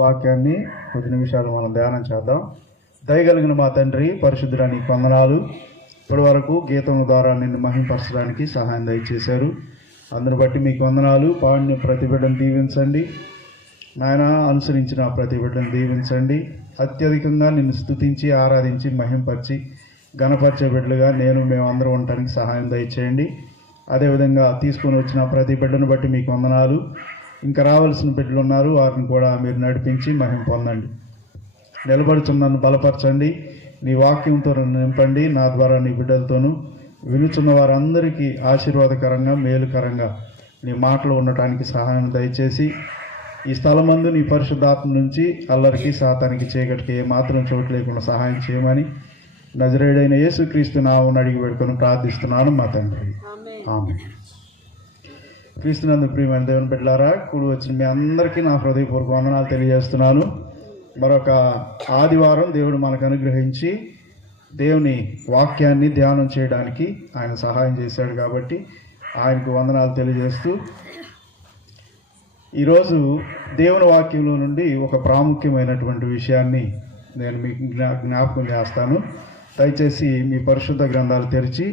వాక్యాన్ని కొద్ది నిమిషాలు మనం ధ్యానం చేద్దాం. దయగలిగిన మా తండ్రి, పరిశుద్ధుడా నీకు వందనాలు. ఇప్పటి వరకు గీతముల ద్వారా నిన్ను మహింపరచడానికి సహాయం దయచేశారు. అందును బట్టి మీకు వందనాలు. పాడిన ప్రతి బిడ్డను దీవించండి నాయన, అనుసరించిన ప్రతి బిడ్డను దీవించండి. అత్యధికంగా నిన్ను స్తుతించి ఆరాధించి మహింపరిచి గణపరిచే బిడ్డలుగా మేమందరం ఉండటానికి సహాయం దయచేయండి. అదేవిధంగా తీసుకొని వచ్చిన ప్రతి బిడ్డను బట్టి మీకు వందనాలు. ఇంకా రావాల్సిన బిడ్డలు ఉన్నారు, వారిని కూడా మీరు నడిపించి మహిమ పొందండి. నిలబడుచున్నను బలపరచండి, నీ వాక్యంతో నింపండి. నా ద్వారా నీ బిడ్డలతోనూ వినుచున్న వారందరికీ ఆశీర్వాదకరంగా మేలుకరంగా నీ మాటలు ఉండటానికి సహాయం దయచేసి ఈ స్థలమందు నీ పరిశుద్ధాత్మ నుంచి అల్లరికి సాతానికి చీకటికి ఏమాత్రం చోటు లేకుండా సహాయం చేయమని నజరేయుడైన యేసుక్రీస్తు నామమున అడిగి పెట్టుకొని ప్రార్థిస్తున్నాను మా తండ్రి, ఆమేన్. క్రీస్తునందు ప్రియమైన దేవుని బిడ్డలారా, కూడి వచ్చిన మీ అందరికీ నా హృదయపూర్వక వందనాలు తెలియజేస్తున్నాను. మరొక ఆదివారం దేవుడు మనకు అనుగ్రహించి దేవుని వాక్యాన్ని ధ్యానం చేయడానికి ఆయన సహాయం చేశాడు కాబట్టి ఆయనకు వందనాలు తెలియజేస్తూ, ఈరోజు దేవుని వాక్యంలో నుండి ఒక ప్రాముఖ్యమైనటువంటి విషయాన్ని నేను మీకు జ్ఞాపకం చేస్తాను. దయచేసి మీ పరిశుద్ధ గ్రంథాలు తెరిచి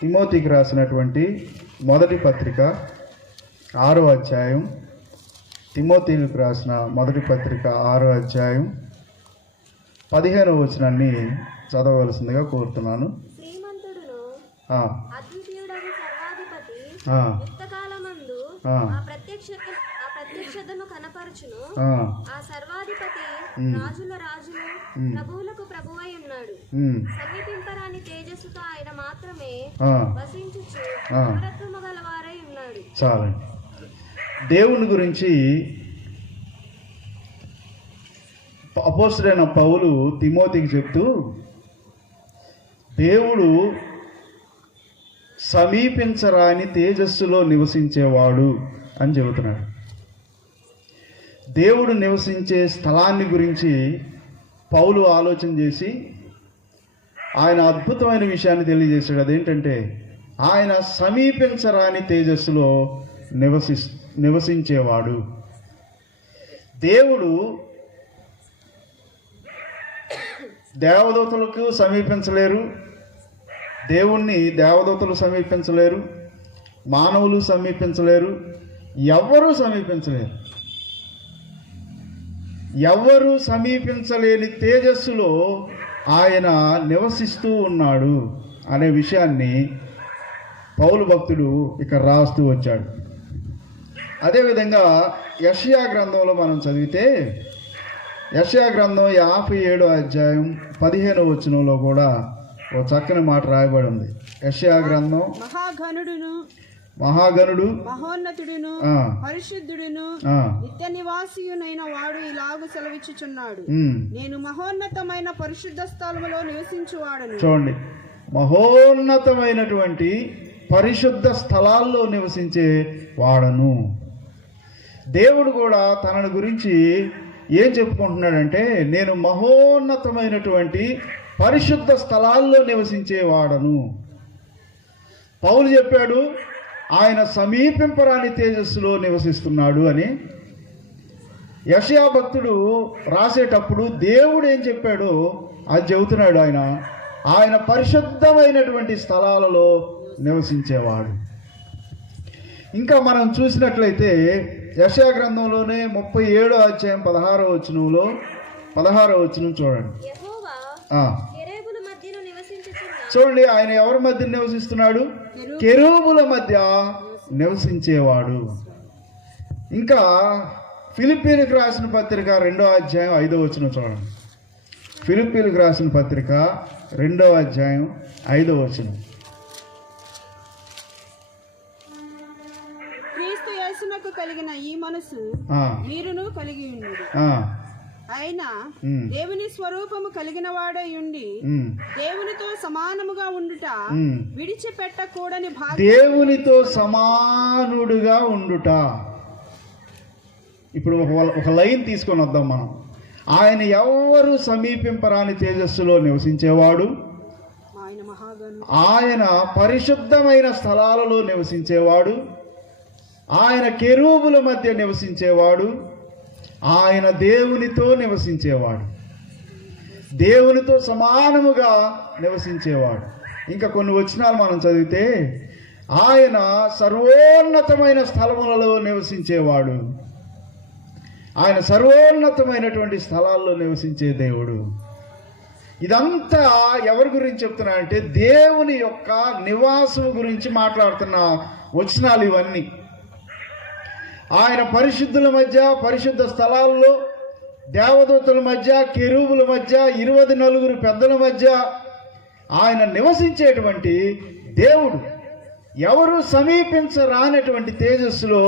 తిమోతికి రాసినటువంటి మొదటి పత్రిక 6వ అధ్యాయం, తిమోతికి రాసిన మొదటి పత్రిక 6వ అధ్యాయం 15వ వచనాన్ని చదవవలసిందిగా కోరుతున్నాను. ప్రత్యక్షతను కనపరచును. ఆ సర్వాధిపతి రాజుల రాజును ప్రభువులకు ప్రభువై ఉన్నాడు. సమీపింపరాని తేజస్సుతో ఆయన మాత్రమే వసించుచు అమరత్వము గలవారై ఉన్నాడు. చాలండి. దేవుని గురించి అపోస్తలుడైన పౌలు తిమోతికి చెప్తూ, దేవుడు సమీపించరాని తేజస్సులో నివసించేవాడు అని చెబుతున్నాడు. దేవుడు నివసించే స్థలాన్ని గురించి పౌలు ఆలోచన చేసి ఆయన అద్భుతమైన విషయాన్ని తెలియజేశాడు. అదేంటంటే ఆయన సమీపించరాని తేజస్సులో నివసించేవాడు. దేవుడు దేవదూతలకు సమీపించలేరు, దేవుణ్ణి దేవదూతలు సమీపించలేరు, మానవులు సమీపించలేరు, ఎవ్వరూ సమీపించలేరు. ఎవ్వరూ సమీపించలేని తేజస్సులో ఆయన నివసిస్తూ ఉన్నాడు అనే విషయాన్ని పౌలు భక్తుడు ఇక్కడ రాస్తూ వచ్చాడు. అదేవిధంగా యెషయా గ్రంథంలో మనం చదివితే, యెషయా గ్రంథం 57వ అధ్యాయం 15వ వచనంలో కూడా ఓ చక్కని మాట రాయబడి ఉంది. యెషయా గ్రంథం, మహాగణుడు మహోన్నతుడును పరిశుద్ధుడును నిత్య నివాసియునైన వాడు ఇలాగు సెలవిచ్చుచున్నాడు, నేను మహోన్నతమైన పరిశుద్ధ స్థలములో నివసించువాడను. చూడండి, మహోన్నతమైనటువంటి పరిశుద్ధ స్థలాల్లో నివసించే వాడను. దేవుడు కూడా తనని గురించి ఏం చెప్పుకుంటున్నాడంటే, నేను మహోన్నతమైనటువంటి పరిశుద్ధ స్థలాల్లో నివసించేవాడను. పౌలు చెప్పాడు ఆయన సమీపింపరాని తేజస్సులో నివసిస్తున్నాడు అని. యెషయా భక్తుడు రాసేటప్పుడు దేవుడు ఏం చెప్పాడో అది చెబుతున్నాడు. ఆయన పరిశుద్ధమైనటువంటి స్థలాలలో నివసించేవాడు. ఇంకా మనం చూసినట్లయితే యెషయా గ్రంథంలోనే 37వ అధ్యాయం 16వ వచనంలో 16వ వచనం చూడండి. చూడండి, ఆయన ఎవరి మధ్య నివసిస్తున్నాడు? కెరూబుల మధ్య నివసించేవాడు. ఇంకా ఫిలిప్పీలకు రాసిన పత్రిక 2వ అధ్యాయం 5వ వచనం చూడండి. ఫిలిప్పీలకు రాసిన పత్రిక 2వ అధ్యాయం 5వ వచనం. క్రీస్తు యేసునకు కలిగిన ఈ మనసు మీరును కలిగి ఉండుడి. ఆయన దేవుని స్వరూపము కలిగిన వాడై ఉండి దేవునితో సమానముగా ఉండుట విడిచిపెట్టకూడని భాగ్యం. దేవునితో సమానుడుగా ఉండుట. ఇప్పుడు ఒక లైన్ తీసుకొని వద్దాం మనం. ఆయన ఎవరు సమీపింపరాని తేజస్సులో నివసించేవాడు, ఆయన పరిశుద్ధమైన స్థలాలలో నివసించేవాడు, ఆయన కెరూబుల మధ్య నివసించేవాడు, ఆయన దేవునితో నివసించేవాడు, దేవునితో సమానముగా నివసించేవాడు. ఇంకా కొన్ని వచనాలు మనం చదివితే ఆయన సర్వోన్నతమైన స్థలములలో నివసించేవాడు. ఆయన సర్వోన్నతమైనటువంటి స్థలాల్లో నివసించే దేవుడు. ఇదంతా ఎవరి గురించి చెప్తున్నా అంటే దేవుని యొక్క నివాసం గురించి మాట్లాడుతున్న వచనాలు ఇవన్నీ. ఆయన పరిశుద్ధుల మధ్య, పరిశుద్ధ స్థలాల్లో, దేవదూతల మధ్య, కెరూబుల మధ్య, 24 పెద్దల మధ్య ఆయన నివసించేటువంటి దేవుడు. ఎవరు సమీపించరానటువంటి తేజస్సులో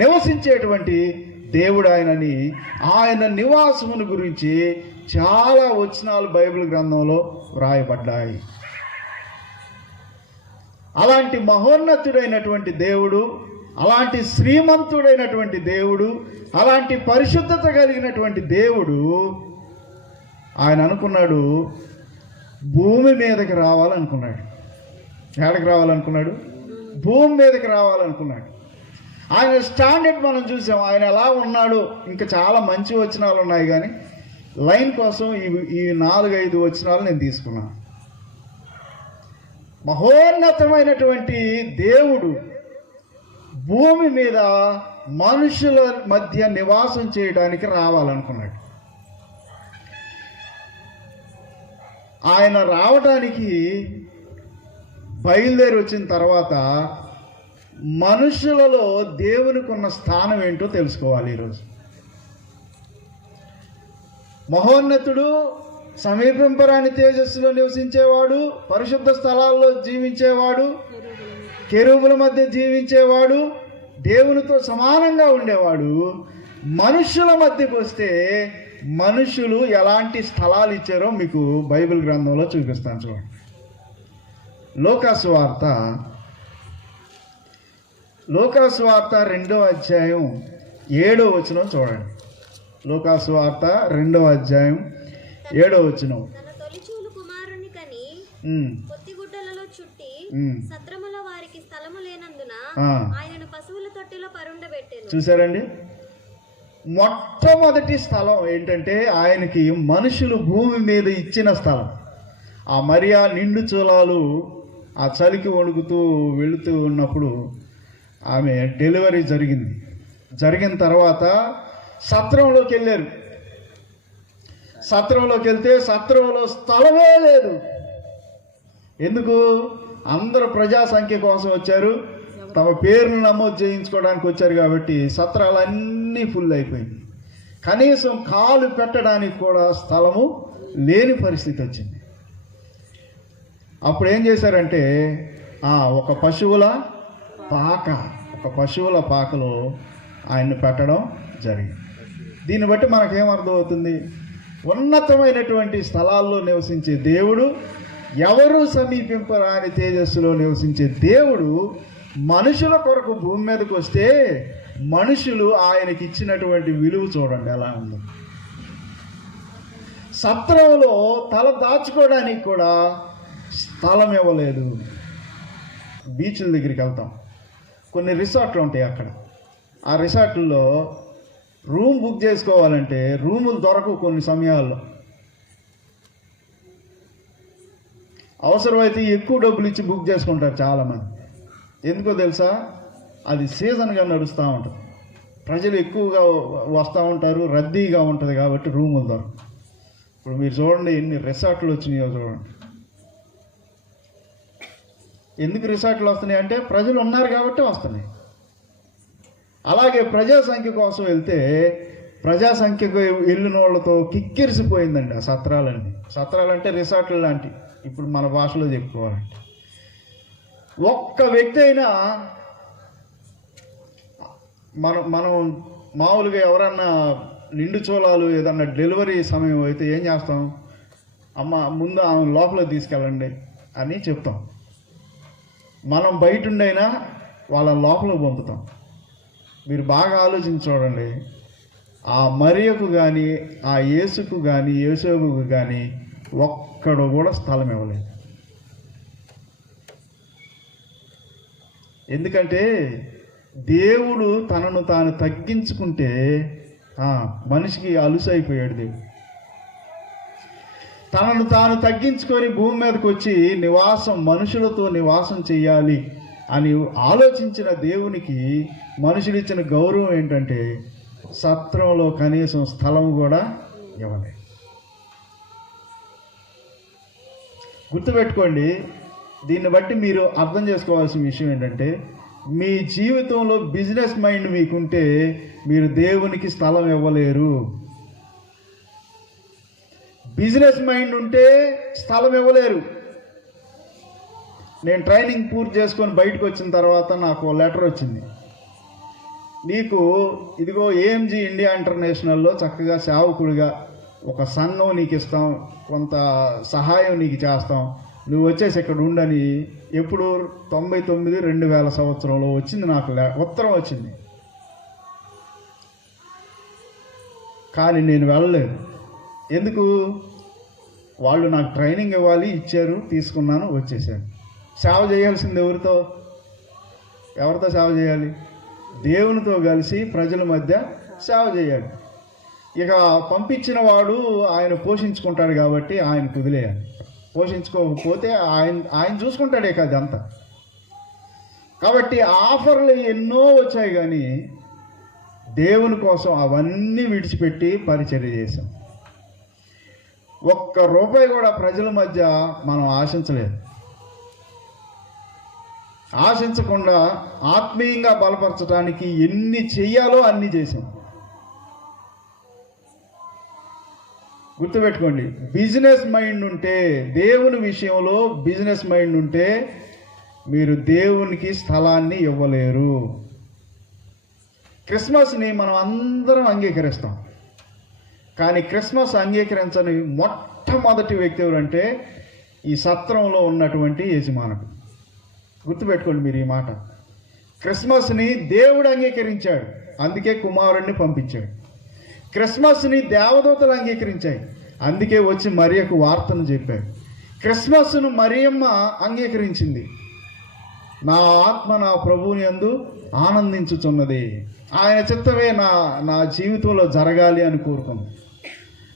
నివసించేటువంటి దేవుడు ఆయనని, ఆయన నివాసమును గురించి చాలా వచనాలు బైబిల్ గ్రంథంలో వ్రాయబడ్డాయి. అలాంటి మహోన్నతుడైనటువంటి దేవుడు, అలాంటి శ్రీమంతుడైనటువంటి దేవుడు, అలాంటి పరిశుద్ధత కలిగినటువంటి దేవుడు ఆయన అనుకున్నాడు భూమి మీదకి రావాలనుకున్నాడు. ఎక్కడికి రావాలనుకున్నాడు? భూమి మీదకి రావాలనుకున్నాడు. ఆయన స్టాండర్డ్ మనం చూసాం, ఆయన ఎలా ఉన్నాడు. ఇంకా చాలా మంచి వచనాలు ఉన్నాయి, కానీ లైన్ కోసం ఈ 4-5 వచనాలు నేను తీసుకున్నాను. మహోన్నతమైనటువంటి దేవుడు భూమి మీద మనుషుల మధ్య నివాసం చేయడానికి రావాలనుకున్నాడు. ఆయన రావడానికి బయలుదేరి వచ్చిన తర్వాత మనుషులలో దేవునికి ఉన్న స్థానం ఏంటో తెలుసుకోవాలి. ఈరోజు మహోన్నతుడు, సమీపింపరాని తేజస్సులో నివసించేవాడు, పరిశుద్ధ స్థలాల్లో జీవించేవాడు, కెరూబుల మధ్య జీవించేవాడు, దేవునితో సమానంగా ఉండేవాడు. మనుషుల మధ్యకు వస్తే మనుషులు ఎలాంటి స్థలాలు ఇచ్చారో మీకు బైబిల్ గ్రంథంలో చూపిస్తాను. చూడండి, లోకాసు వార్త 2వ అధ్యాయం 7వ వచనం చూడండి. లోకాసు వార్త 2వ అధ్యాయం 7వ వచనం. తన తొలిచూలు కుమారుని కని పొత్తిగుడ్డలలో చుట్టి సత్రములో వారికి స్థలము లేనందున ఆయనను పశువుల తొట్టిలో పరుండబెట్టెను. చూసారండి, మొట్టమొదటి స్థలం ఏంటంటే ఆయనకి మనుషులు భూమి మీద ఇచ్చిన స్థలం. ఆ మరియా నిండు చూలాలు ఆ చలికి వణుకుతూ వెళుతూ ఉన్నప్పుడు ఆమె డెలివరీ జరిగింది. జరిగిన తర్వాత సత్రంలోకి వెళ్ళారు. సత్రంలోకి వెళ్తే సత్రంలో స్థలమే లేదు. ఎందుకు? అందరూ ప్రజా సంఖ్య కోసం వచ్చారు, తమ పేరును నమోదు చేయించుకోవడానికి వచ్చారు కాబట్టి సత్రాలన్నీ ఫుల్ అయిపోయింది. కనీసం కాలు పెట్టడానికి కూడా స్థలము లేని పరిస్థితి వచ్చింది. అప్పుడు ఏం చేశారంటే ఒక పశువుల పాకలో ఆయన్ని పెట్టడం జరిగింది. దీన్ని బట్టి మనకేమర్థమవుతుంది? ఉన్నతమైనటువంటి స్థలాల్లో నివసించే దేవుడు, ఎవరు సమీపింపరాని తేజస్సులో నివసించే దేవుడు మనుషుల కొరకు భూమి మీదకి వస్తే మనుషులు ఆయనకి ఇచ్చినటువంటి విలువ చూడండి ఎలా ఉందో. సత్రంలో తల దాచుకోవడానికి కూడా స్థలం ఇవ్వలేదు. బీచ్ల దగ్గరికి వెళ్తాం, కొన్ని రిసార్ట్లు ఉంటాయి. అక్కడ ఆ రిసార్ట్లో రూమ్ బుక్ చేసుకోవాలంటే రూములు దొరకవు. కొన్ని సమయాల్లో అవసరమైతే ఎక్కువ డబ్బులు ఇచ్చి బుక్ చేసుకుంటారు చాలామంది. ఎందుకో తెలుసా? అది సీజన్గా నడుస్తూ ఉంటుంది, ప్రజలు ఎక్కువగా వస్తూ ఉంటారు, రద్దీగా ఉంటుంది కాబట్టి రూములు దొరకవు. ఇప్పుడు మీరు చూడండి ఎన్ని రిసార్ట్లు వచ్చినాయో చూడండి. ఎందుకు రిసార్ట్లు వస్తున్నాయి అంటే ప్రజలు ఉన్నారు కాబట్టి వస్తున్నాయి. అలాగే ప్రజాసంఖ్య కోసం వెళ్తే ప్రజాసంఖ్యకు వెళ్ళిన వాళ్ళతో కిక్కిరిసిపోయిందండి ఆ సత్రాలన్నీ. సత్రాలంటే రిసార్ట్లు లాంటివి ఇప్పుడు మన భాషలో చెప్పుకోవాలంటే. ఒక్క వ్యక్తి అయినా మనం మామూలుగా ఎవరన్నా నిండు చూలాలు ఏదన్నా డెలివరీ సమయం అయితే ఏం చేస్తాం? అమ్మ ముందు ఆమె లోపల తీసుకెళ్ళండి అని చెప్తాం. మనం బయట ఉండైనా వాళ్ళ లోపలికి పంపుతాం. మీరు బాగా ఆలోచించి చూడండి, ఆ మరియకు కానీ ఆ యేసుకు కానీ యేసోబుకు కానీ ఒక్కడు కూడా స్థలం ఇవ్వలేదు. ఎందుకంటే దేవుడు తనను తాను తగ్గించుకుంటే మనిషికి అలుసైపోయాడు దేవుడు. తనను తాను తగ్గించుకొని భూమి మీదకి వచ్చి మనుషులతో నివాసం చేయాలి అని ఆలోచించిన దేవునికి మనుషులు ఇచ్చిన గౌరవం ఏంటంటే సత్రంలో కనీసం స్థలం కూడా ఇవ్వలేదు. గుర్తుపెట్టుకోండి, దీన్ని బట్టి మీరు అర్థం చేసుకోవాల్సిన విషయం ఏంటంటే మీ జీవితంలో బిజినెస్ మైండ్ మీకుంటే మీరు దేవునికి స్థలం ఇవ్వలేరు. బిజినెస్ మైండ్ ఉంటే స్థలం ఇవ్వలేరు. నేను ట్రైనింగ్ పూర్తి చేసుకొని బయటకు వచ్చిన తర్వాత నాకు లెటర్ వచ్చింది, నీకు ఇదిగో AMG ఇండియా ఇంటర్నేషనల్లో చక్కగా సేవకుడిగా ఒక సంఘం నీకు ఇస్తాం, కొంత సహాయం నీకు చేస్తాం, నువ్వు వచ్చేసి ఇక్కడ ఉండని. ఎప్పుడు 99-2000 సంవత్సరంలో వచ్చింది నాకు ఉత్తరం వచ్చింది. కానీ నేను వెళ్ళలేదు. ఎందుకు? వాళ్ళు నాకు ట్రైనింగ్ ఇవ్వాలి, ఇచ్చారు, తీసుకున్నాను, వచ్చేసాను. సేవ చేయాల్సింది ఎవరితో సేవ చేయాలి? దేవునితో కలిసి ప్రజల మధ్య సేవ చేయాలి. ఇక పంపించిన వాడు ఆయన పోషించుకుంటాడు కాబట్టి ఆయన కుదిలేయాలి. పోషించుకోకపోతే ఆయన చూసుకుంటాడే కదా అంతా. కాబట్టి ఆఫర్లు ఎన్నో వచ్చాయి, కానీ దేవుని కోసం అవన్నీ విడిచిపెట్టి పరిచర్య చేశాం. ₹1 కూడా ప్రజల మధ్య మనం ఆశించలేదు. ఆశించకుండా ఆత్మీయంగా బలపరచడానికి ఎన్ని చెయ్యాలో అన్ని చేశాం. గుర్తుపెట్టుకోండి, బిజినెస్ మైండ్ ఉంటే, దేవుని విషయంలో బిజినెస్ మైండ్ ఉంటే మీరు దేవునికి స్థలాన్ని ఇవ్వలేరు. క్రిస్మస్ని మనం అందరం అంగీకరిస్తాం, కానీ క్రిస్మస్ అంగీకరించని మొట్టమొదటి వ్యక్తి ఎవరంటే ఈ సత్రంలో ఉన్నటువంటి యజమానుడు. గుర్తుపెట్టుకోండి మీరు ఈ మాట. క్రిస్మస్ని దేవుడు అంగీకరించాడు, అందుకే కుమారుడిని పంపించాడు. క్రిస్మస్ని దేవదూతలు అంగీకరించాయి, అందుకే వచ్చి మరియకు వార్తను చెప్పాడు. క్రిస్మస్ను మరియమ్మ అంగీకరించింది, నా ఆత్మ నా ప్రభువుని యందు ఆనందించుచున్నది, ఆయన చిత్తమే నా జీవితంలో జరగాలి అని కోరుకుంది.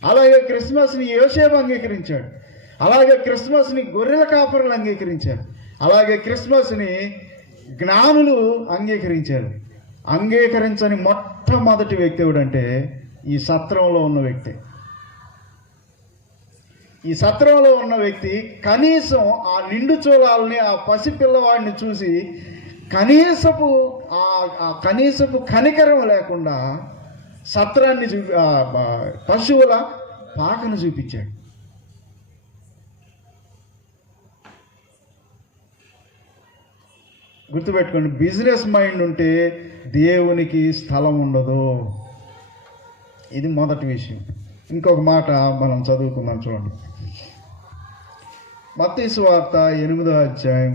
అలాగే క్రిస్మస్ని యోసేపు అంగీకరించాడు, అలాగే క్రిస్మస్ని గొర్రెల కాపరులు అంగీకరించారు, అలాగే క్రిస్మస్ని జ్ఞానులు అంగీకరించారు. అంగీకరించని మొట్టమొదటి వ్యక్తి ఎవడంటే ఈ సత్రంలో ఉన్న వ్యక్తి. ఈ సత్రంలో ఉన్న వ్యక్తి కనీసం ఆ నిండు చూలాలని, ఆ పసిపిల్లవాడిని చూసి కనీసపు కనికరం లేకుండా సత్రాన్ని పశువుల పాకను చూపించాడు. గుర్తుపెట్టుకోండి, బిజినెస్ మైండ్ ఉంటే దేవునికి స్థలం ఉండదు. ఇది మొదటి విషయం. ఇంకొక మాట మనం చదువుకుందాం, చూడండి. మత్తయి సువార్త 8వ అధ్యాయం,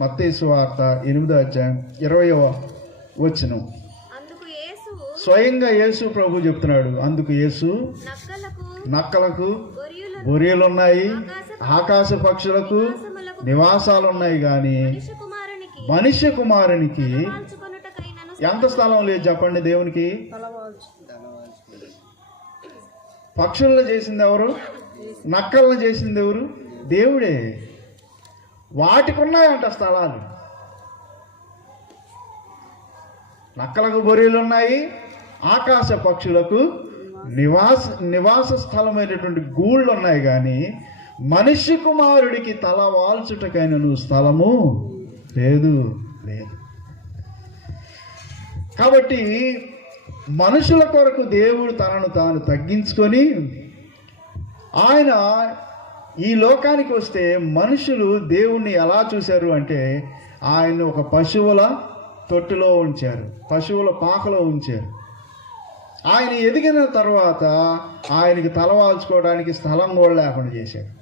మత్తయి సువార్త 8వ అధ్యాయం 20వ వచనం. స్వయంగా యేసు ప్రభు చెప్తున్నాడు. అందుకు యేసు, నక్కలకు గొర్రెలున్నాయి, ఆకాశ పక్షులకు నివాసాలు ఉన్నాయి, కానీ మనుష్య కుమారునికి ఎంత స్థలం లేదు చెప్పండి దేవునికి. పక్షులను చేసింది ఎవరు? నక్కలను చేసింది ఎవరు? దేవుడే. వాటికి ఉన్నాయంట స్థలాలు. నక్కలకు బొరియలు ఉన్నాయి, ఆకాశ పక్షులకు నివాస స్థలమైనటువంటి గూళ్ళు ఉన్నాయి, కానీ మనిషి కుమారుడికి తల వాల్చుటకైనను స్థలము లేదు. కాబట్టి మనుషుల కొరకు దేవుడు తనను తాను తగ్గించుకొని ఆయన ఈ లోకానికి వస్తే మనుషులు దేవుణ్ణి ఎలా చూశారు అంటే ఆయన ఒక పశువుల తొట్టిలో ఉంచారు, పశువుల పాకలో ఉంచారు. ఆయన ఎదిగిన తర్వాత ఆయనకి తలవాల్చుకోవడానికి స్థలం కూడా లేకుండా చేశారు.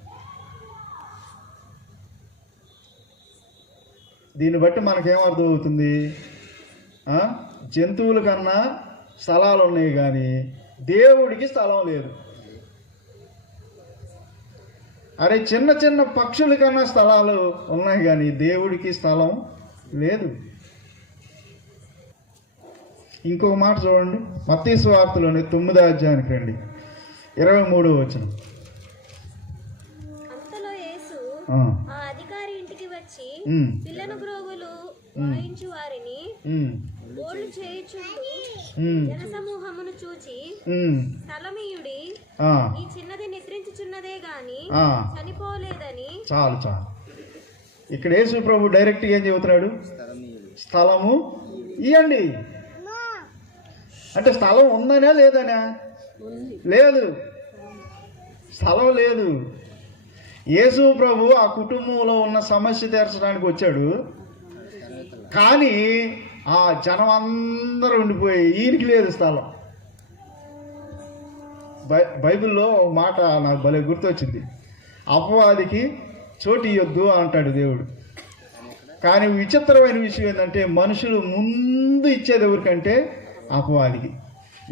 దీన్ని బట్టి మనకేమర్థం అవుతుంది? జంతువుల కన్నా స్థలాలు ఉన్నాయి, కానీ దేవుడికి స్థలం లేదు. అరే, చిన్న చిన్న పక్షుల కన్నా స్థలాలు ఉన్నాయి, కానీ దేవుడికి స్థలం లేదు. ఇంకొక మాట చూడండి, మత్తయి సువార్తలోని 9వ అధ్యాయానికి రండి, 23వ వచనం. అంతలో యేసు ఆ, ఆ అధికారి ఇంటికి వచ్చి ఉమ్, పిల్లను గ్రోవులు వాయించు వారిని ఉమ్, ఓళ్ళు చేయుచుంటూ ఉమ్, జనసమూహమును చూచి ఉమ్, స్థలమీయుడి ఆ, ఈ చిన్నది నిద్రించుచున్నదే గాని ఆ, చనిపోలేదని. చాలు చాలు. ఇక్కడ యేసు ప్రభు డైరెక్ట్గా ఏం చెబుతున్నాడు? స్థలము ఇవ్వండి అంటే స్థలం ఉందనే లేదనా? లేదు, స్థలం లేదు. యేసు ప్రభు ఆ కుటుంబంలో ఉన్న సమస్య తీర్చడానికి వచ్చాడు, కానీ ఆ జనం అందరూ ఉండిపోయి ఈయనకి లేదు స్థలం. బైబిల్లో ఒక మాట నాకు భలే గుర్తొచ్చింది, అపవాదికి చోటు ఇవ్వద్దు అంటాడు దేవుడు. కానీ విచిత్రమైన విషయం ఏంటంటే మనుషులు ముందు ఇచ్చేది ఎవరికంటే అపవాదికి.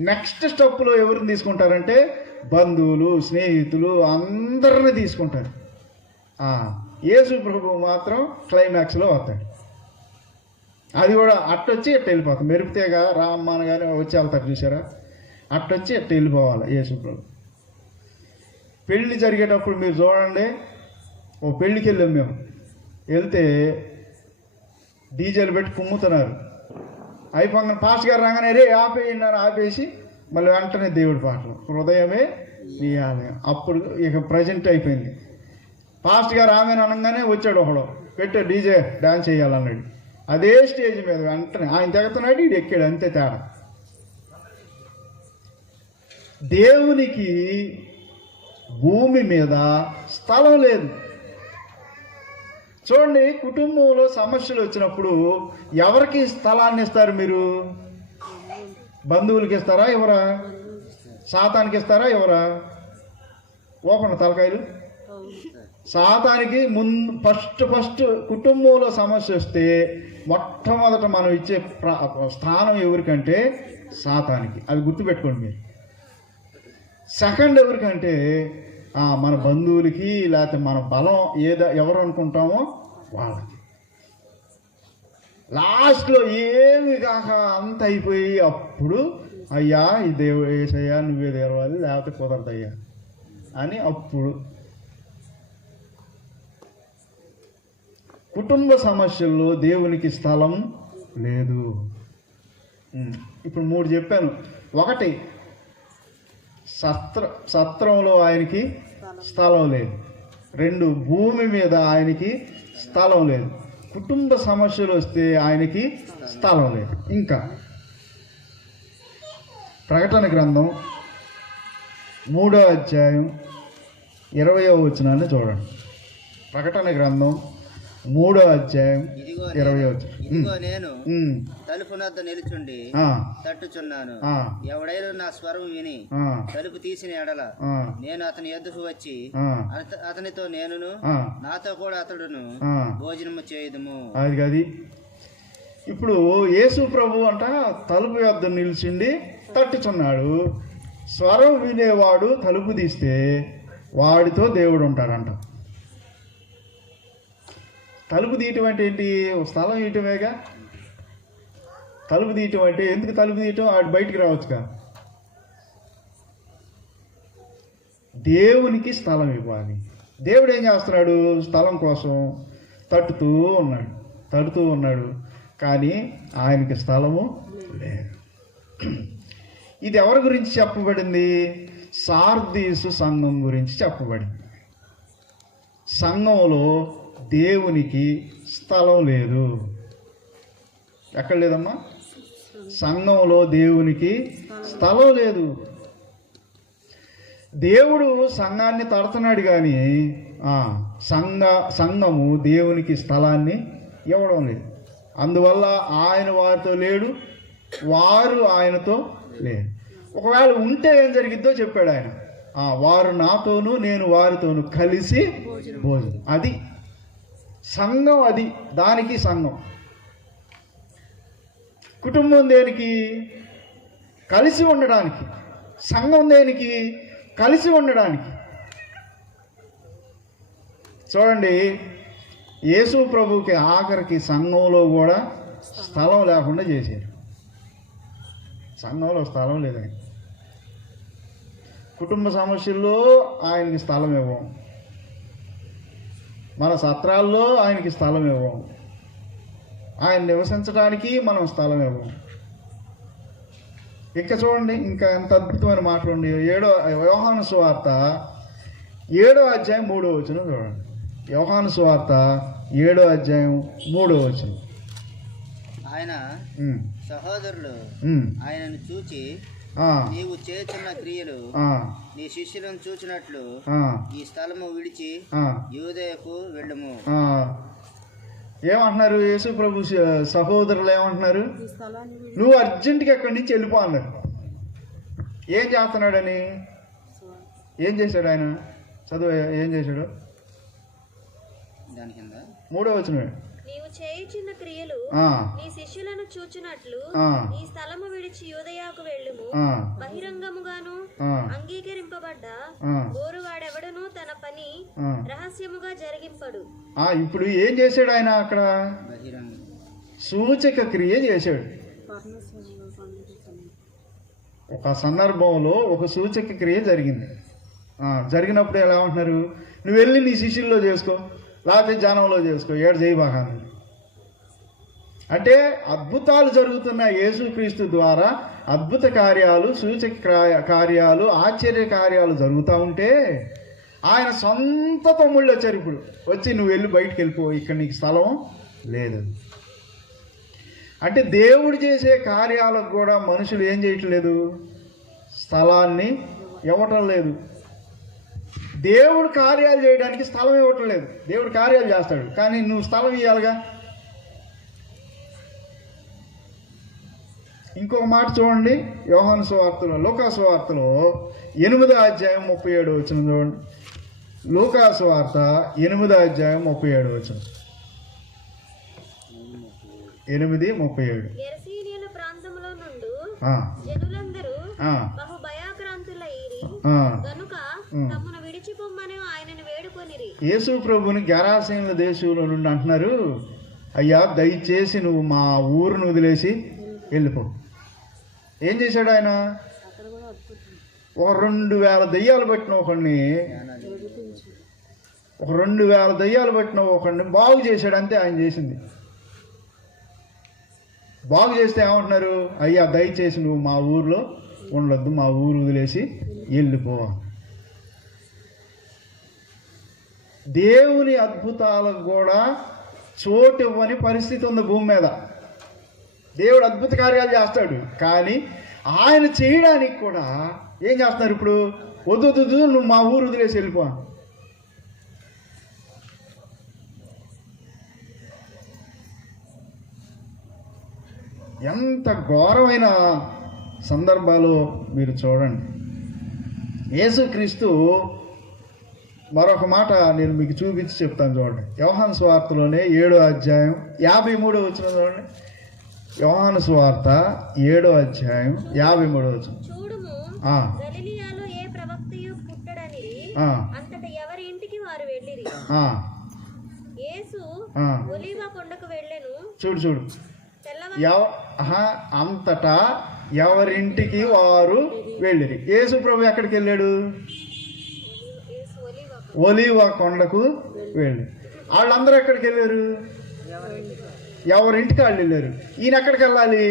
నెక్స్ట్ స్టెప్లో ఎవరిని తీసుకుంటారంటే బంధువులు, స్నేహితులు అందరిని తీసుకుంటారు. యేసు ప్రభు మాత్రం క్లైమాక్స్లో వస్తాడు. అది కూడా అట్టొచ్చి ఎట్ట వెళ్ళిపోతాం. మెరుపుతేగా రామ్మన్న కానీ వచ్చి వెళ్తారు చూసారా, అట్టొచ్చి ఎట్ట వెళ్ళిపోవాలి యేసు ప్రభు. పెళ్ళి జరిగేటప్పుడు మీరు చూడండి, ఓ పెళ్ళికి వెళ్ళాం మేము, వెళ్తే డీజేలు పెట్టి కుమ్ముతున్నారు. అయిపోగానే పాస్ట్ గారు రాగానే రే ఆపేయన్నారు, ఆపేసి మళ్ళీ వెంటనే దేవుడి పాటలు, హృదయమే నీ ఆలయం. అప్పుడు ఇక ప్రజెంట్ అయిపోయింది. పాస్ట్ గారు ఆమెను అనగానే వచ్చాడు ఒకడు, పెట్టే డీజే డాన్స్ చేయాలన్నాడు. అదే స్టేజ్ మీద వెంటనే ఆయన తెగుతున్నాడు, ఇది ఎక్కాడు, అంతే తేడా. దేవునికి భూమి మీద స్థలం లేదు. చూడండి, కుటుంబంలో సమస్యలు వచ్చినప్పుడు ఎవరికి స్థలాన్ని ఇస్తారు మీరు? బంధువులకి ఇస్తారా ఎవరా? సాతానికి ఇస్తారా ఎవరా? ఓపెన్ తలకాయలు. సాతానికి ముందు ఫస్ట్ కుటుంబంలో సమస్య వస్తే మొట్టమొదట మనం ఇచ్చే స్థానం ఎవరికంటే సాతానికి. అది గుర్తుపెట్టుకోండి మీరు. సెకండ్ ఎవరికంటే మన బంధువులకి, లేకపోతే మన బలం ఎవరు అనుకుంటామో వాళ్ళకి. లాస్ట్లో ఏమి కాక అంత అయిపోయి అప్పుడు అయ్యా ఈ దేవుడు ఏసయ్యా నువ్వే తెరవాలి, లేకపోతే కుదరదయ్యా అని అప్పుడు. కుటుంబ సమస్యల్లో దేవునికి స్థలం లేదు. ఇప్పుడు 3 చెప్పాను. 1, సత్రంలో ఆయనకి స్థలం లేదు. 2, భూమి మీద ఆయనకి స్థలం లేదు. కుటుంబ సమస్యలు వస్తే ఆయనకి స్థలం లేదు. ఇంకా ప్రకటన గ్రంథం 3వ అధ్యాయం 20వ వచనాన్ని చూడండి. ప్రకటన గ్రంథం 3వ అధ్యాయం 20వ వచనం. ఇదిగో నేను తలుపు నద్ద నిలుచుండి తట్టుచున్నాను. ఎవడైనా నా స్వరం విని తలుపు తీసిన ఎడల నేను అతని ఎద్దుకు వచ్చి అతనితో నేనును నాతో కూడా అతడును భోజనము చేయుదుము. అది ఇప్పుడు యేసు ప్రభు అంట తలుపు యొద్ద నిలిచిండి తట్టుచున్నాడు. స్వరం వినేవాడు తలుపు తీస్తే వాడితో దేవుడు ఉంటాడంట. తలుపు తీయటం అంటే ఏంటి? స్థలం ఇయటమేగా. తలుపు తీయటం అంటే ఎందుకు తలుపు తీయటం? ఆడు బయటికి రావచ్చుగా. దేవునికి స్థలం ఇవ్వాలి. దేవుడు ఏం చేస్తున్నాడు? స్థలం కోసం తట్టుతూ ఉన్నాడు, కానీ ఆయనకి స్థలము లేదు. ఇది ఎవరి గురించి చెప్పబడింది? సార్దీసు సంఘం గురించి చెప్పబడింది. సంఘంలో దేవునికి స్థలం లేదు. ఎక్కడ లేదమ్మా? సంఘంలో దేవునికి స్థలం లేదు. దేవుడు సంఘాన్ని తడుతున్నాడు, కానీ సంఘము దేవునికి స్థలాన్ని ఇవ్వడం లేదు. అందువల్ల ఆయన వారితో లేడు, వారు ఆయనతో లేరు. ఒకవేళ ఉంటే ఏం జరిగిద్దో చెప్పాడు ఆయన. వారు నాతోనూ నేను వారితోనూ కలిసి భోజనం. అది సంఘం. అది దానికి సంఘం. కుటుంబం దేనికి? కలిసి ఉండడానికి. సంఘం దేనికి? కలిసి ఉండడానికి. చూడండి, యేసు ప్రభుకి ఆఖరికి సంఘంలో కూడా స్థలం లేకుండా చేశారు. సంఘంలో స్థలం లేదు ఆయన. కుటుంబ సమస్యల్లో ఆయనకి స్థలం ఇవ్వం, మన సత్రాల్లో ఆయనకి స్థలం ఇవ్వం, ఆయన నివసించడానికి మనం స్థలం ఇవ్వం. ఇంకా చూడండి, ఇంకా ఎంత అద్భుతమైన మాటలు ఉండి యోహాను సువార్త 7వ అధ్యాయం 3వ వచనం చూడండి. యోహాను సువార్త 7వ అధ్యాయం 3వ వచనం. ఆయన సహోదరులు ఆయనను చూచి నీవు చేస్తున్న క్రియలు నీ శిష్యులను చూచినట్లు ఈ స్థలము విడిచి యూదయకు వెళ్ళుము. ఏమంటున్నారు యేసు ప్రభు సహోదరులు? ఏమంటున్నారు? నువ్వు అర్జెంటుగా ఎక్కడి నుంచి వెళ్ళిపో అన్నారు. ఏం చేస్తున్నాడని? ఏం చేశాడు ఆయన? చదువు, ఏం చేశాడు? దాని కింద 3వ వచనం. నీవు చేయుచున్న క్రియలు నీ శిష్యులను చూచునట్లు ఈ స్థలము విడిచి యూదయాకు వెళ్ళుము. బహిరంగముగాను అంగీకరింపబడ్డ గోరువాడెవడను తన పని రహస్యముగా జరిగింపడు. ఇప్పుడు ఏం చేశాడు ఆయన? అక్కడ సూచక క్రియ చేశాడు. ఒక సందర్భంలో ఒక సూచక క్రియ జరిగింది. జరిగినప్పుడు ఎలా ఉంటున్నారు? నువ్వు వెళ్ళి నీ శిష్యుల్లో చేసుకో, లేకపోతే జనంలో చేసుకో, ఏడు చేయబాకాను. అంటే అద్భుతాలు జరుగుతున్న యేసుక్రీస్తు ద్వారా అద్భుత కార్యాలు, సూచక కార్యాలు, ఆశ్చర్య కార్యాలు జరుగుతూ ఉంటే ఆయన సొంత తమ్ముళ్ళు వచ్చారు. ఇప్పుడు వచ్చి నువ్వు వెళ్ళి బయటికి వెళ్ళిపో, ఇక్కడ నీకు స్థలం లేదు. అంటే దేవుడు చేసే కార్యాలకు కూడా మనుషులు ఏం చేయట్లేదు? స్థలాన్ని ఇవ్వటం లేదు. దేవుడు కార్యాలు చేయడానికి స్థలం ఇవ్వటం లేదు. దేవుడు కార్యాలు చేస్తాడు, కానీ నువ్వు స్థలం ఇవ్వాలిగా. ఇంకొక మాట చూడండి, యోహాను సువార్తలో, లూకా సువార్తలో 8వ అధ్యాయం 37వ వచనం చూడండి. లూకా సువార్త 8వ అధ్యాయం 37వ వచనం. 8:37. గెరసీనీయుల ప్రాంతములో నుండి జనులందరూ బహు భయాక్రాంతులైరి గనుక తమను విడిచిపోమ్మని ఆయనను వేడుకొనిరి. యేసు ప్రభుని గెరాసీనుల దేశంలో నుండి అంటున్నారు, అయ్యా దయచేసి నువ్వు మా ఊరును వదిలేసి వెళ్ళిపో. ఏం చేశాడు ఆయన? ఒక 2000 దయ్యాలు పట్టిన ఒకడిని, 2000 దయ్యాలు పట్టిన ఒకడిని బాగు చేశాడు. అంతే ఆయన చేసింది. బాగు చేస్తే ఏమంటున్నారు? అయ్యా దయచేసి నువ్వు మా ఊర్లో ఉండొద్దు, మా ఊరు వదిలేసి వెళ్ళిపో. దేవుని అద్భుతాలకు కూడా చోటు ఇవ్వని పరిస్థితి ఉంది భూమి మీద. దేవుడు అద్భుత కార్యాలు చేస్తాడు, కానీ ఆయన చేయడానికి కూడా ఏం చేస్తున్నారు? ఇప్పుడు వద్దు నువ్వు మా ఊరు వదిలేసి వెళ్ళిపో. ఎంత ఘోరమైన సందర్భాలు మీరు చూడండి. యేసుక్రీస్తు మరొక మాట నేను మీకు చూపించి చెప్తాను చూడండి. యోహాను సువార్తలోనే 7వ అధ్యాయం 53వ వచనం చూడండి. యోహాను సువార్త 7వ అధ్యాయం 53వ వచనం. చూడుము, గలిలయలో ఏ ప్రవక్తయు పుట్టడని అంతట ఎవరి ఇంటికి వారు వెళ్ళిరి. యేసు ఒలీవ కొండకు వెళ్ళెను. చూడు అంతటా ఎవరింటికి వారు వెళ్ళిరి. యేసు ప్రభు ఎక్కడికి వెళ్ళాడు? ఒలీవ కొండకు వెళ్ళి. వాళ్ళందరూ ఎక్కడికి వెళ్ళారు? ఎవరింటికి వాళ్ళు వెళ్ళారు. ఈయన ఎక్కడికి వెళ్ళాలి?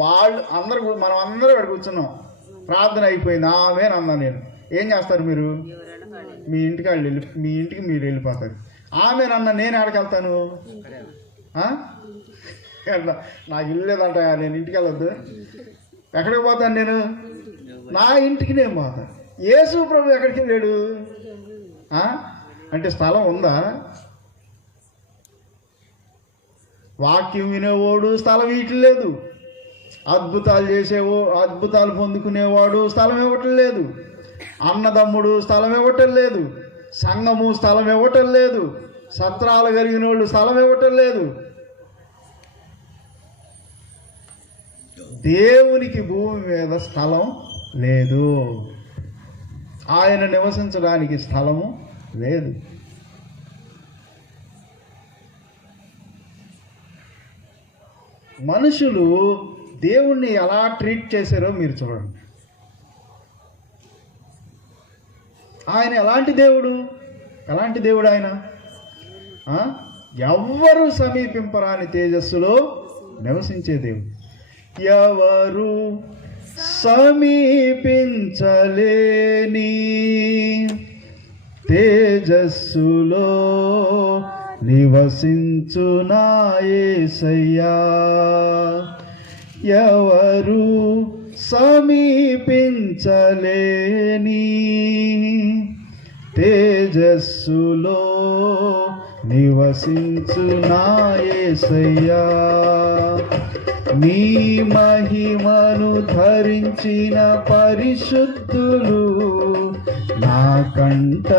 వాళ్ళు అందరూ, మనం అందరూ ఇక్కడ కూర్చున్నాం, ప్రార్థన అయిపోయింది, ఆమె నేను. ఏం చేస్తారు మీరు? మీ ఇంటికి వాళ్ళు మీ ఇంటికి మీరు వెళ్ళిపోతారు. ఆమె నేను ఎక్కడికి వెళ్తాను? నాకు ఇల్లు లేదంట, నేను ఇంటికి వెళ్ళొద్దు. ఎక్కడికి పోతాను నేను? నా ఇంటికి నేను పోతాను. యేసు ప్రభు ఎక్కడికి వెళ్ళాడు? అంటే స్థలం ఉందా? వాక్యం వినేవాడు స్థలం ఇవ్వట్లేదు, అద్భుతాలు అద్భుతాలు పొందుకునేవాడు స్థలం ఇవ్వటం లేదు, అన్నదమ్ముడు స్థలం ఇవ్వటం లేదు, సంఘము స్థలం ఇవ్వటం లేదు, సత్రాలు కలిగిన వాళ్ళు స్థలం ఇవ్వటం లేదు. దేవునికి భూమి మీద స్థలం లేదు, ఆయన నివసించడానికి స్థలము లేదు. మనుషులు దేవుణ్ణి ఎలా ట్రీట్ చేశారో మీరు చూడండి. ఆయన ఎలాంటి దేవుడు ఆయన? ఎవ్వరు సమీపింపరాని తేజస్సులో నివసించే దేవుడు. ఎవరు సమీపించలేని తేజస్సులో నివసించునా యేసయ్యా. ఎవరు సమీపించలేని తేజస్సులో నివసించునా యేసయ్యా. నీ మహిమను ధరించిన పరిశుద్ధులు నా కంటబడగానే,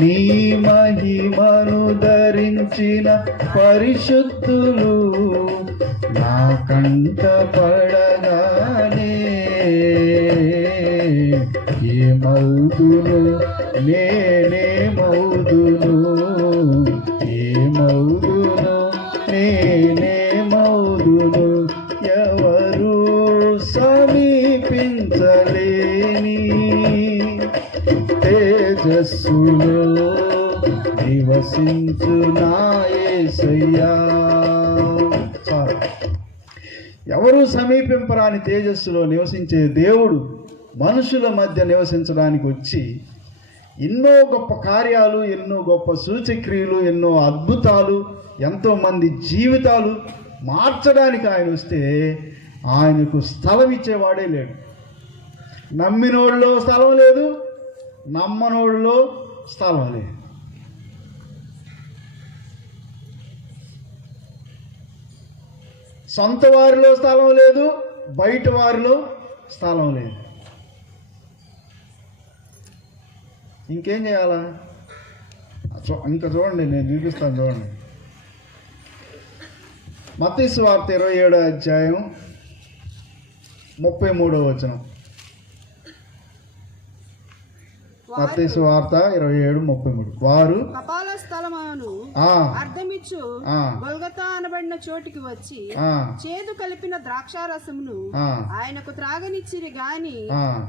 నీ మహిమను ధరించిన పరిశుద్ధులు నా కంటబడగానే, ఏమౌదును నేనేమౌదును, ఏమౌదును నేనేమౌదును, ఎవరు సమీపించలేని తేజస్సులో నివసించునా యేసయ్యా. ఎవరు సమీపింపరాని తేజస్సులో నివసించే దేవుడు మనుషుల మధ్య నివసించడానికి వచ్చి ఎన్నో గొప్ప కార్యాలు, ఎన్నో గొప్ప సూచక్రియలు, ఎన్నో అద్భుతాలు, ఎంతోమంది జీవితాలు మార్చడానికి ఆయన వస్తే ఆయనకు స్థలం ఇచ్చేవాడే లేడు. నమ్మినోడిలో స్థలం లేదు, నమ్మనోడిలో స్థలం లేదు. సొంత వారిలో స్థలం లేదు, బయట వారిలో స్థలం లేదు. ఇంకేం చేయాలా? ఇంకా చూడండి, నేను చూపిస్తాను చూడండి. మత్తయి సువార్త 27వ అధ్యాయం 33వ వచనం. మత్తయి సువార్త 27:33. వారు కపాల స్థలమును అర్థమిచ్చు గొల్గతా అనబడిన చోటికి వచ్చి చేదు కలిపిన ద్రాక్షారసమును ఆయనకు త్రాగనిచ్చిరి గాని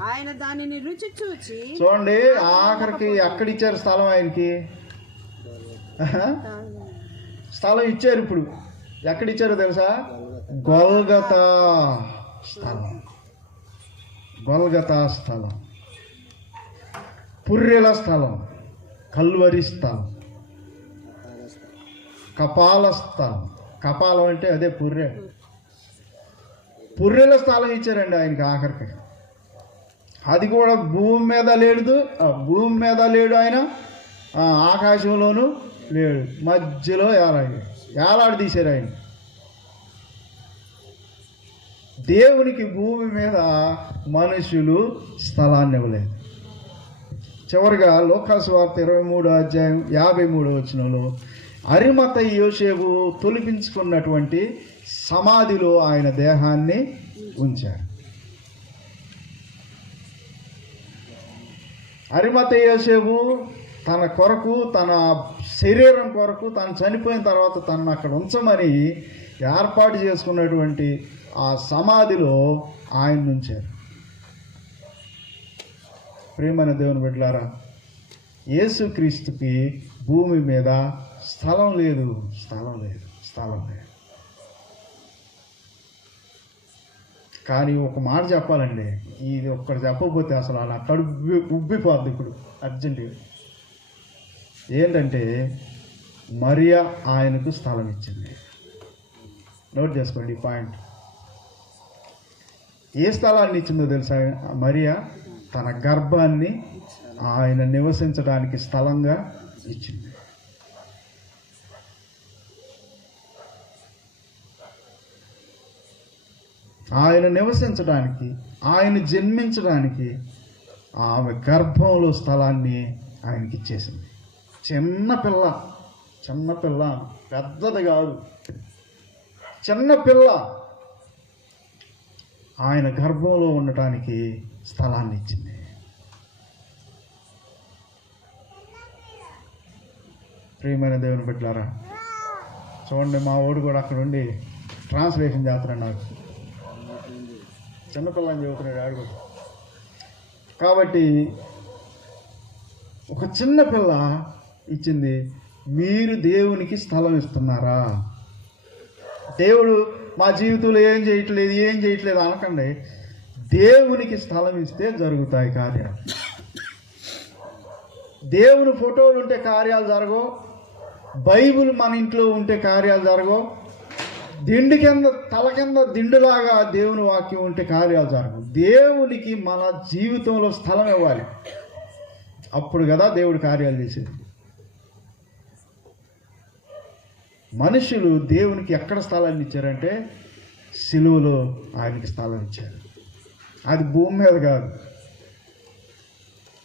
ఆయన దానిని రుచి చూచి. చూడండి, ఆఖరికి ఎక్కడిచ్చారు స్థలం? ఆయనకి స్థలం ఇచ్చారు. ఇప్పుడు ఎక్కడిచ్చారో తెలుసా? గొల్గతా స్థలం. గొల్గతా స్థలం, పుర్రెల స్థలం, కల్వరి స్థలం, కపాల స్థలం. కపాలం అంటే అదే పుర్రె. పుర్రెల స్థలం ఇచ్చారండి ఆయనకి ఆఖరికి. అది కూడా భూమి మీద లేదు, భూమి మీద లేడు ఆయన, ఆకాశంలోనూ లేడు, మధ్యలో ఏలాడి తీశారు ఆయన. దేవునికి భూమి మీద మనుషులు స్థలాన్ని ఇవ్వలేదు. చివరిగా లూకాసు వార్త 23వ అధ్యాయం 53వ వచనంలో అరిమతయి యోసేపు తొలిపించుకున్నటువంటి సమాధిలో ఆయన దేహాన్ని ఉంచారు. అరిమతయి యోసేపు తన కొరకు, తన శరీరం కొరకు, తను చనిపోయిన తర్వాత తనను అక్కడ ఉంచమని ఏర్పాటు చేసుకున్నటువంటి ఆ సమాధిలో ఆయన ఉంచారు. ప్రియమైన దేవుని బిడ్డలారా, యేసుక్రీస్తుకి భూమి మీద స్థలం లేదు. కానీ ఒక మాట చెప్పాలండి, ఇది ఒక్కటి చెప్పకపోతే అసలు అలా కడుపు ఉబ్బిపోద్ది ఇప్పుడు అర్జెంటుగా. ఏంటంటే మరియా ఆయనకు స్థలం ఇచ్చింది. నోట్ చేసుకోండి ఈ పాయింట్. ఏ స్థలాన్ని ఇచ్చిందో తెలుసా? మరియా తన గర్భాన్ని ఆయన నివసించడానికి స్థలంగా ఇచ్చింది. ఆయన నివసించడానికి, ఆయన జన్మించడానికి ఆమె గర్భంలో స్థలాన్ని ఆయనకి ఇచ్చేసింది. చిన్నపిల్ల, పెద్దది కాదు, చిన్నపిల్ల ఆయన గర్భంలో ఉండటానికి స్థలాన్ని ఇచ్చింది. ప్రియమైన దేవుని బిడ్డలారా, చూడండి, మా వాడు కూడా అక్కడ ఉండి ట్రాన్స్లేషన్ చేస్తున్నాడు. నాకు చిన్నపిల్లని చెబుతున్నాడు ఆడు కూడా. కాబట్టి ఒక చిన్న పిల్ల ఇచ్చింది, మీరు దేవునికి స్థలం ఇస్తున్నారా? దేవుడు మా జీవితంలో ఏం చేయట్లేదు అనకండి. దేవునికి స్థలం ఇస్తే జరుగుతాయి కార్యాలు. దేవుని ఫోటోలు ఉంటే కార్యాలు జరగవు. బైబిల్ మన ఇంట్లో ఉంటే కార్యాలు జరగవు. దిండు కింద తల కింద దిండులాగా దేవుని వాక్యం ఉంటే కార్యాలు జరగవు. దేవునికి మన జీవితంలో స్థలం ఇవ్వాలి, అప్పుడు కదా దేవుడు కార్యాలు చేసేది. మనుషులు దేవునికి ఎక్కడ స్థలాన్ని ఇచ్చారంటే సిలువలో ఆయనకి స్థలం ఇచ్చారు. అది భూమి మీద కాదు,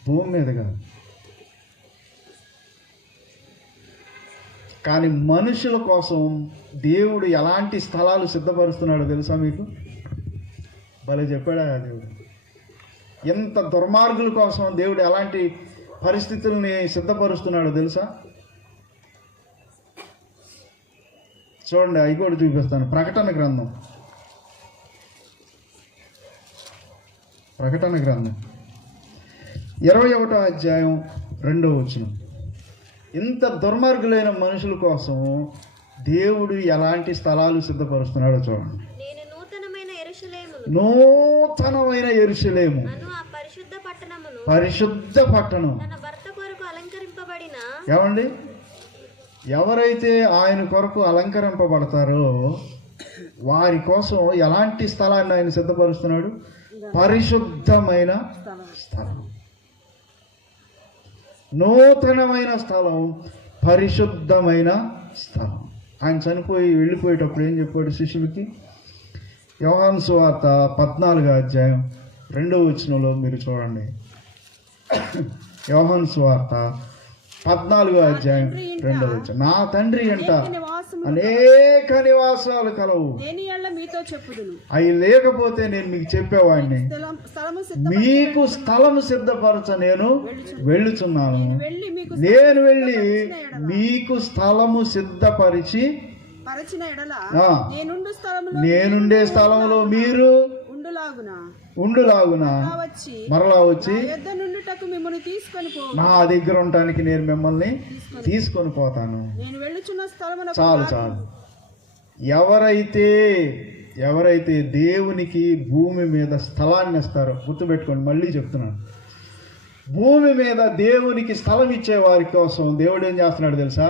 భూమి మీద కాదు. కానీ మనుషుల కోసం దేవుడు ఎలాంటి స్థలాలు సిద్ధపరుస్తున్నాడో తెలుసా మీకు? భలే చెప్పాడా దేవుడు. ఎంత దుర్మార్గుల కోసం దేవుడు ఎలాంటి పరిస్థితుల్ని సిద్ధపరుస్తున్నాడో తెలుసా? చూడండి, అవి కూడా చూపిస్తాను. ప్రకటన గ్రంథం 21వ అధ్యాయం 2వ వచనం. ఇంత దుర్మార్గులైన మనుషుల కోసం దేవుడు ఎలాంటి స్థలాలు సిద్ధపరుస్తున్నాడో చూడండి. నూతనమైన యెరూషలేము, పరిశుద్ధ పట్టణం. ఏమండి, ఎవరైతే ఆయన కొరకు అలంకరింపబడతారో వారి కోసం ఎలాంటి స్థలాన్ని ఆయన సిద్ధపరుస్తున్నాడు? పరిశుద్ధమైన స్థలం, నూతనమైన స్థలం, పరిశుద్ధమైన స్థలం. ఆయన చనిపోయి వెళ్ళిపోయేటప్పుడు ఏం చెప్పాడు శిష్యులకి? యోహాను సువార్త 14వ అధ్యాయం 2వ వచనంలో మీరు చూడండి. యోహాను సువార్త 14వ అధ్యాయం 2వ వచనం. నా తండ్రి అంట అనేక నివాసాలు కలవు, అవి లేకపోతే నేను మీకు చెప్పేవాడిని. మీకు స్థలము సిద్ధపరచ నేను వెళ్ళుచున్నాను. నేను వెళ్ళి మీకు స్థలము సిద్ధపరిచి నేనుండే స్థలంలో మీరు ఉండులాగున మరలా వచ్చి నా దగ్గర ఉండటానికి నేను మిమ్మల్ని తీసుకొని పోతాను. చాలు చాలు. ఎవరైతే దేవునికి భూమి మీద స్థలాన్ని ఇస్తారో, గుర్తుపెట్టుకోండి, మళ్ళీ చెప్తున్నాను, భూమి మీద దేవునికి స్థలం ఇచ్చే వారి కోసం దేవుడు ఏం చేస్తున్నాడు తెలుసా?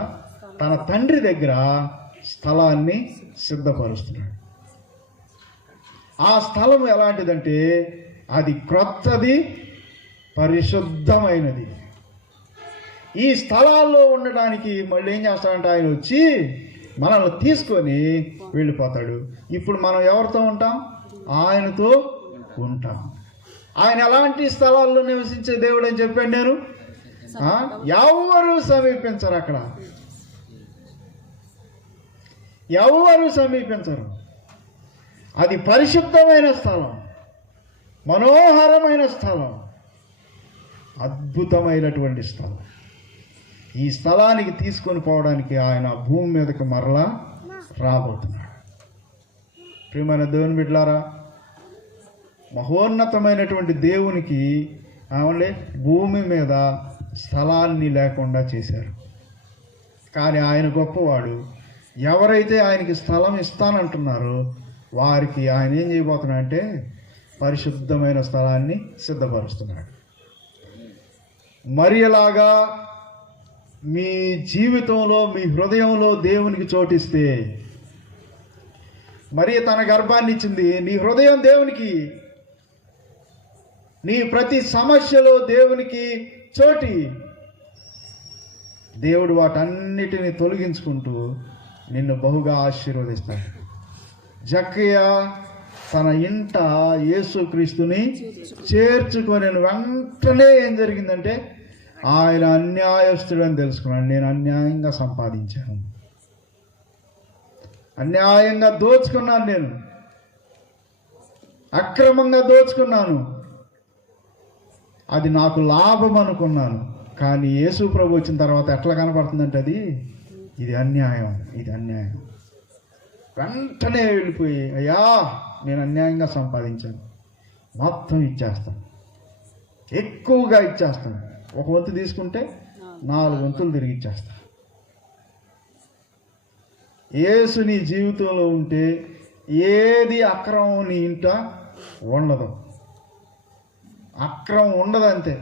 తన తండ్రి దగ్గర స్థలాన్ని సిద్ధపరుస్తున్నాడు. ఆ స్థలం ఎలాంటిదంటే అది క్రొత్తది, పరిశుద్ధమైనది. ఈ స్థలాల్లో ఉండడానికి మళ్ళీ ఏం చేస్తాడంటే ఆయన వచ్చి మనల్ని తీసుకొని వెళ్ళిపోతాడు. ఇప్పుడు మనం ఎవరితో ఉంటాం? ఆయనతో ఉంటాం. ఆయన ఎలాంటి స్థలాల్లో నివసించే దేవుడు అని చెప్పాను నేను. ఎవరు సమీపించరు, అక్కడ ఎవరు సమీపించరు. అది పరిశుద్ధమైన స్థలం, మనోహరమైన స్థలం, అద్భుతమైనటువంటి స్థలం. ఈ స్థలానికి తీసుకొని పోవడానికి ఆయన భూమి మీదకి మరలా రాబోతున్నాడు. ప్రియమైన దేవుని బిడ్డలారా, మహోన్నతమైనటువంటి దేవునికి ఏమంటే భూమి మీద స్థలాన్ని లేకుండా చేశారు. కానీ ఆయన గొప్పవాడు. ఎవరైతే ఆయనకి స్థలం ఇస్తానంటున్నారో వారికి ఆయన ఏం చేయబోతున్నాడు అంటే పరిశుద్ధమైన స్థలాన్ని సిద్ధపరుస్తున్నాడు. మరి అలాగా మీ జీవితంలో, మీ హృదయంలో దేవునికి చోటిస్తే, మరి తన గర్భాన్ని ఇచ్చింది, నీ హృదయం దేవునికి, నీ ప్రతి సమస్యలో దేవునికి చోటి, దేవుడు వాటన్నిటిని తొలగించుకుంటూ నిన్ను బహుగా ఆశీర్వదిస్తాడు. జక్కయ్య తన ఇంట యేసుక్రీస్తుని చేర్చుకొని వెంటనే ఏం జరిగిందంటే ఆయన అన్యాయస్తుడని తెలుసుకున్నాడు. నేను అన్యాయంగా సంపాదించాను, అన్యాయంగా దోచుకున్నాను, నేను అక్రమంగా దోచుకున్నాను, అది నాకు లాభం అనుకున్నాను. కానీ యేసు ప్రభు వచ్చిన తర్వాత ఎట్లా కనపడుతుందంటే అది ఇది అన్యాయం, ఇది అన్యాయం. వెంటనే వెళ్ళిపోయి, అయ్యా నేను అన్యాయంగా సంపాదించాను, మొత్తం ఇచ్చేస్తాను, ఎక్కువగా ఇచ్చేస్తాను. ఒక వంతు తీసుకుంటే 4 వంతులు తిరిగి ఇచ్చేస్తాను. యేసు నీ జీవితంలో ఉంటే ఏది అక్రమం నీ ఇంట ఉండదు. అక్రమం ఉండదు, అంతే.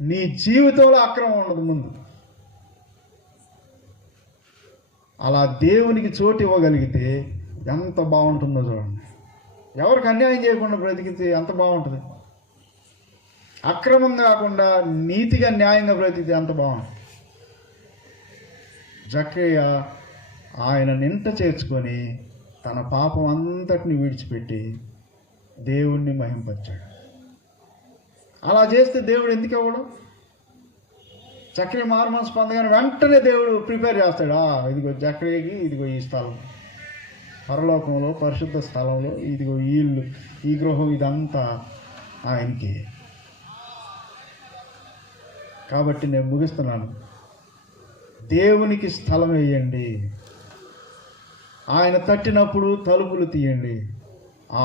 నీ జీవితంలో అక్రమం ఉండదు ముందు. అలా దేవునికి చోటు ఇవ్వగలిగితే ఎంత బాగుంటుందో చూడండి. ఎవరికి అన్యాయం చేయకుండా బ్రతికితే ఎంత బాగుంటుంది. అక్రమం కాకుండా నీతిగా న్యాయంగా బ్రతికితే ఎంత బాగుంటుంది. జక్కయ్య ఆయన నింట చేర్చుకొని తన పాపం అంతటిని విడిచిపెట్టి దేవుణ్ణి మహింపరిచాడు. అలా చేస్తే దేవుడు ఎందుకు ఇవ్వడు? జక్కయ్య మారు మనసు పొందగానే వెంటనే దేవుడు ప్రిపేర్ చేస్తాడు. ఇదిగో జక్కయ్యకి, ఇదిగో ఈ స్థలం పరలోకంలో పరిశుద్ధ స్థలంలో, ఇదిగో ఈ ఇల్లు, ఈ గృహం, ఇదంతా ఆయనకి. కాబట్టి నేను ముగిస్తున్నాను. దేవునికి స్థలం వేయండి. ఆయన తట్టినప్పుడు తలుపులు తీయండి.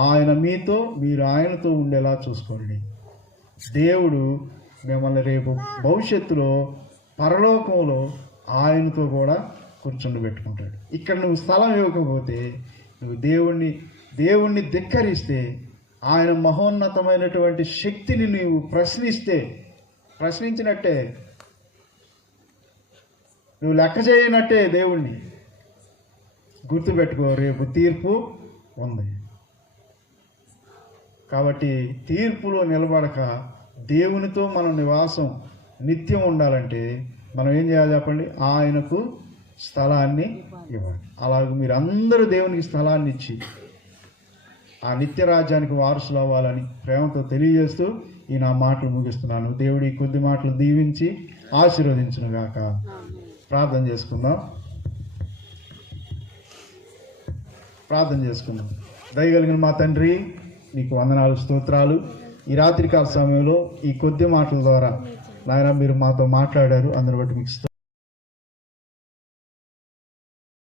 ఆయన మీతో, మీరు ఆయనతో ఉండేలా చూసుకోండి. దేవుడు మిమ్మల్ని రేపు భవిష్యత్తులో పరలోకంలో ఆయనతో కూడా కూర్చుండబెట్టుకుంటాడు. ఇక్కడ నువ్వు స్థలం ఇవ్వకపోతే, నువ్వు దేవుణ్ణి ధిక్కరిస్తే, ఆయన మహోన్నతమైనటువంటి శక్తిని నీవు ప్రశ్నించినట్టే, నువ్వు లెక్క చేయనట్టే దేవుణ్ణి. గుర్తుపెట్టుకో, రేపు తీర్పు ఉంది. కాబట్టి తీర్పులో నిలబడక దేవునితో మన నివాసం నిత్యం ఉండాలంటే మనం ఏం చేయాలి చెప్పండి? ఆయనకు స్థలాన్ని ఇవ్వాలి. అలాగే మీరు అందరూ దేవునికి స్థలాన్ని ఇచ్చి ఆ నిత్య రాజ్యానికి వారసులు అవ్వాలని ప్రేమతో తెలియజేస్తూ ఈ నా మాటలు ముగిస్తున్నాను. దేవుడి ఈ కొద్ది మాటలు దీవించి ఆశీర్వదించును గాక. ప్రార్థన చేసుకుందాం. దయగలిగిన మా తండ్రి, నీకు వందనాలు, స్తోత్రాలు. ఈ రాత్రికాల సమయంలో ఈ కొద్ది మాటల ద్వారా నాయన మీరు మాతో మాట్లాడారు. అందరి బట్టి మీకు